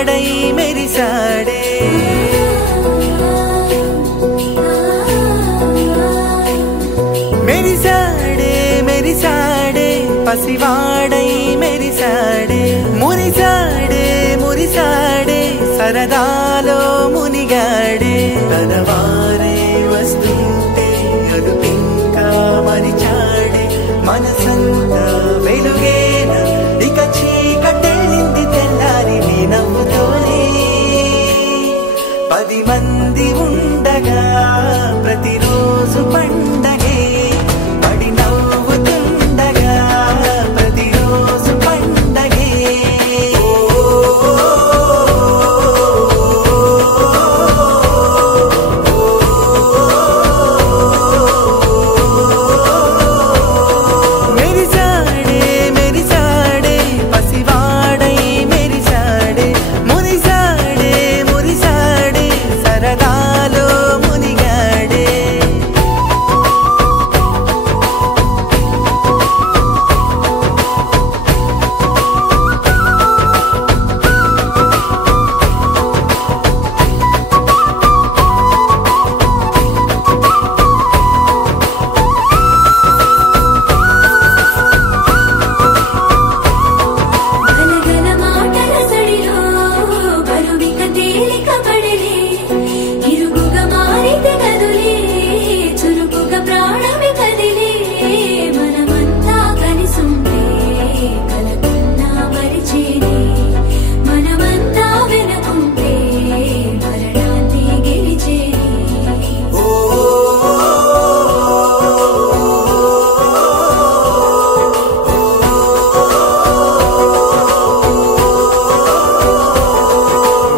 పసివాడై మెరిసాడే మెరిసాడే మెరిసాడే పసివాడై మెరిసాడే మురిసాడే మురిసాడే సరదాలో మునిగాడే తనవారే వస్తుంటే అదుపింకా మరిచాడే మనసంతా వెలుగేన ఇక చీకటెళ్ళింది తెల్లారి నీ నవ్వుతోనే 10 మంది ఉండగా ప్రతిరోజు పండగే పడి నవ్వుతుండగా ప్రతిరోజు పండగే మెరిసాడే మెరిసాడే పసివాడై మెరిసాడే మురిసాడే మురిసాడే సరదాలో మునిగాడే గలగల మాటల సడిలో బరువిక తేలిక పడలే ఇరుగుగా మారితే కదులే చురుకుగా ప్రాణమి కదిలే మనమంతా కలిసుంటే కలకన్నా మరిచేనే మనమంతా వెనుకుంటే మరణాన్ని గెలిచేనే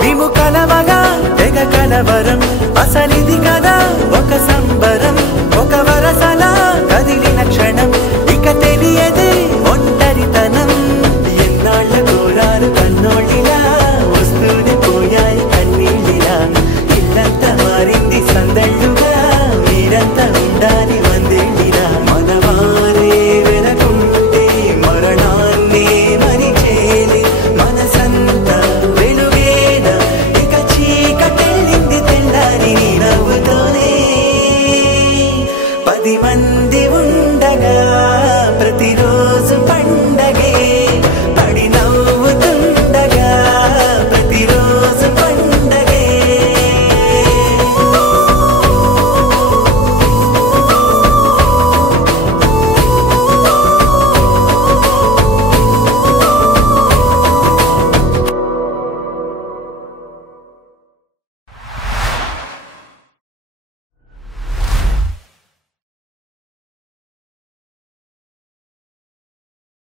మేము కలవగా